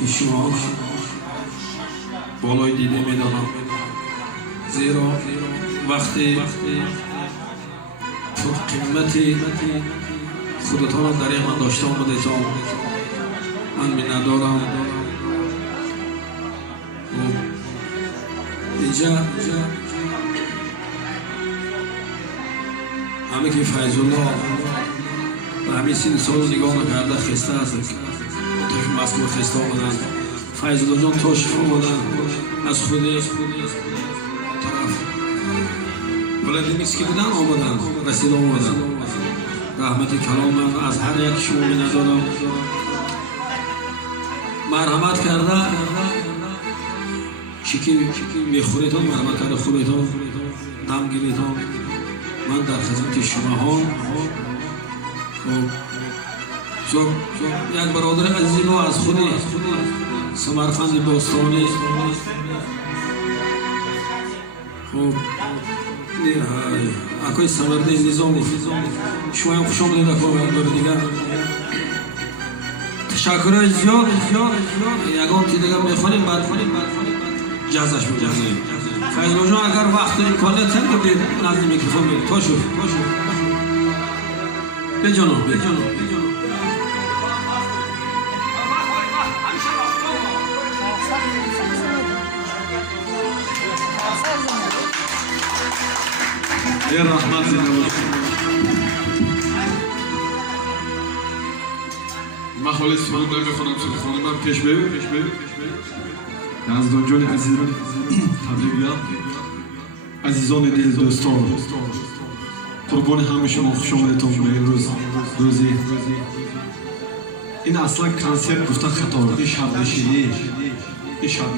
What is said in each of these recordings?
که شما بالای دیده میدانم، زیرا وقتی قیمت خودتان در این من داشته آمدیتان من می ندارم. اینجا همه که فیض الله و همین سین سال نگاه نکرده خسته است، تا که مسکو خسته آمدن. فیض الله جان تشریف آمدن از خود طرف ولادیمیرسکی بودن آمدن، رسید آمدن. رحمت کلام من از هر یک شما می ندارم. مرحمت کرده چی میخوریتان مرحمت کرده خوریتان دم گیریتان. من در خدمت شما ها یک برادر عزیز ما از خود سمرقند باستانی اکوی سمرده نظام شما هم خوش آمدید اکوی دیگر. تشکرهای زیاد یکان تی دیگر میخوانیم بعد جزش میجزیم. فیض الله جان اگر وقت امکانیت هست که بید نزد میکروفون بید. پاشو به جانم یه رحمت زنده باشید. من خالص سرود نمیخونم، سرود من پیش ببین یزدان جان عزیز تبریک میگم. عزیزان دل دوستان، قربان همه شما خوش آمدید به این روزی. این اصلا کنسرت گفتن خطا، این شب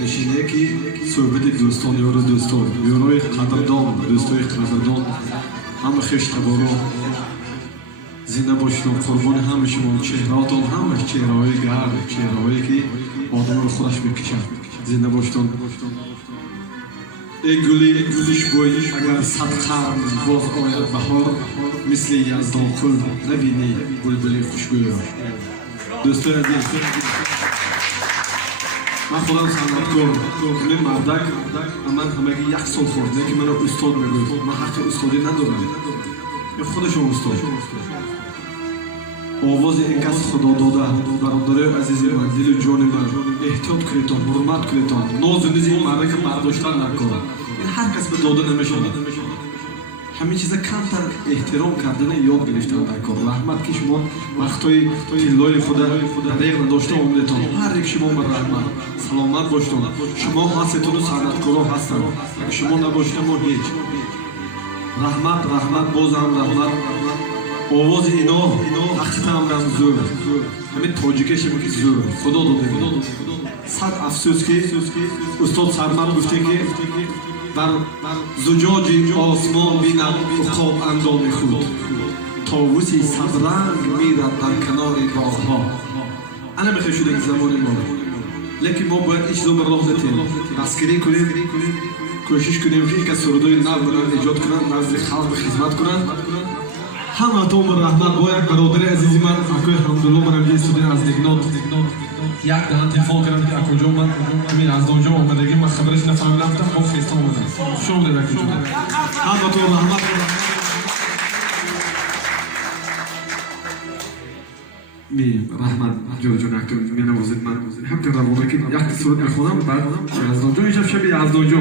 نشینیه که صحبت دوستان یارو دوستان یاروی قدردان دوستای قدردان همه خوش تبارو زنده باشید. قربان همه شما، چهرهاتون همه چهره‌های گرم، چهره‌هایی که آدم رو خودش میکشن. زنده باشید. ای گلش بوی اگر صد قرن باز آید بهار، مثل یزدان قل نبینی بلبل خوشگوی را. دوستان عزیز، من خودم صنعتکار من مردک من همگی یک سال خورده که من استاد میگوید. من حق استادی ندارم، خودشون استاد. آواز این کس خدا داده برادرای عزیز من، دل جان من، احتیاط کنیدان، حرمت کنیدان، ناز و نیز این مرده که برداشتن نکنن. این هر کس به داده نمیشود. همه چیز کمتر احترام کردن یاد گرفتن در کار. رحمت که شما وقتای تلای خدا دقیق نداشته آمدتان، هر یک شما بر رحمت سلامت باشتان. شما هستتون و صنعتکارا هستن، شما نباشته ما هیچ. رحمت بازم رحمت. آواز اینا حقیقتا هم زور، همین تاجیکش هم که زور خدا داده. صد افسوس که استاد سرمد گفته که بر زجاج آسمان بیند عقاب اندام خود، طاووسی صدرنگ میرد در کنار راهها. انا بخیر شده که زمان ما، لیکن ما باید ایش دو بر راه نتیم، بسکری کنیم، کوشش کنیم که یک از سرودای نو برن ایجاد کنن، نزد خلق خدمت کنن. همه تو بر رحمت با یک برادر عزیزی من اکوی الحمدلله من امجای استودین از دیگنات یک دهن تلفون کردم که اکو جا من امین از دانجا آمدگی من خبرش نفهم رفتم خوب خیسته آمدن. خوش آمده اکو جا همه تو رحمت رحمت جان اکتر می نوازید. من همکن روانه که یک سرود میخونم بعد از دانجا اینجا شبیه از دانجا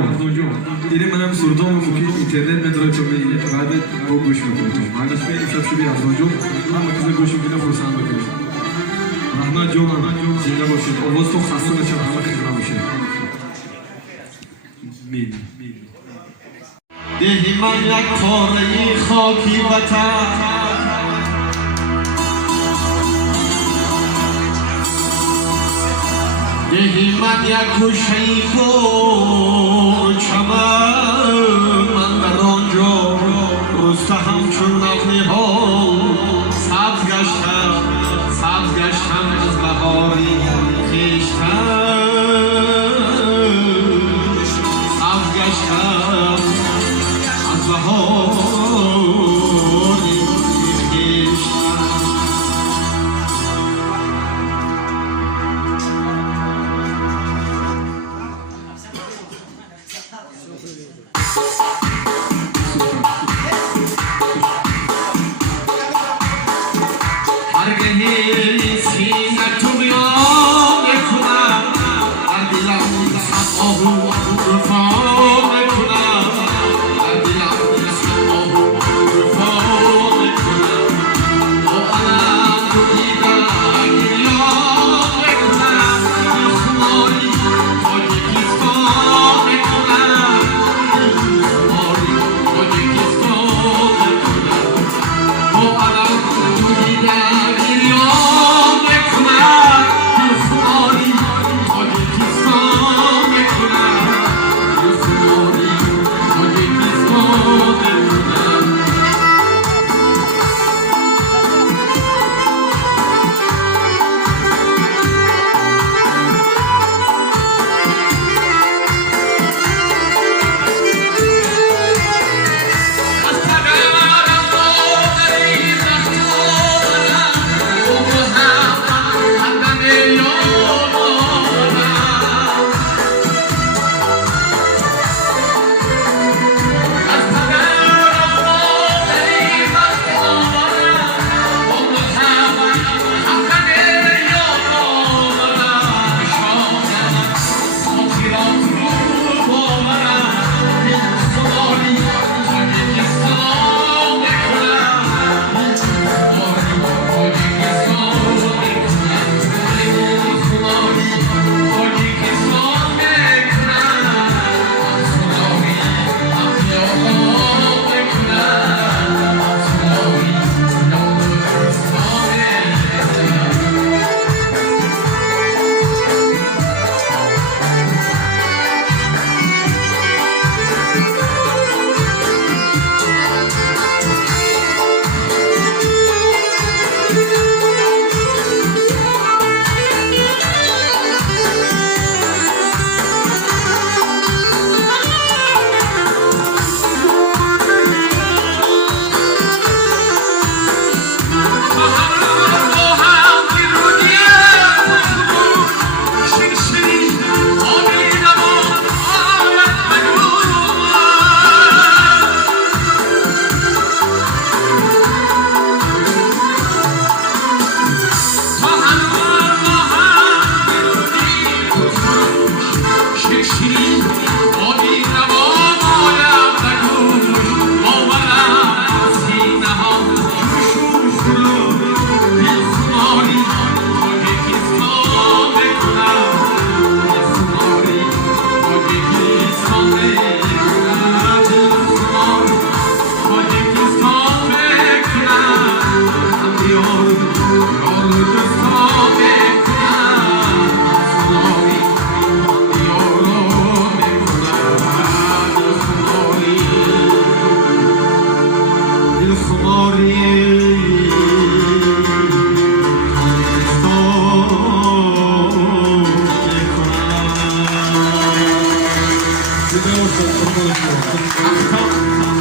اینه منم سرودام رو که اینترنت نداره تو بعد با گوش میکنم. من اسمی این شبیه از دانجا همه کسی گوش میکنه فرصت بکنید. رحمت جان زنده باشید. آواز تو خسته نشد، همه خیلی باشید. دهی من یک پاره خاکی وطن، دهی من یک گوشه چمن، من در آنجا رسته همچون نغمه ها سبز گشتم از بهاری خویشتن، سبز گشتم از بهاری خویشتن.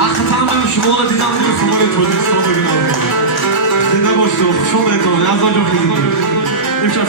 اختم شما را دیدم در سمای تاجیکستان ببینم. زنده باشید. خوشحال هستم. از آنجا می‌بینید. امشب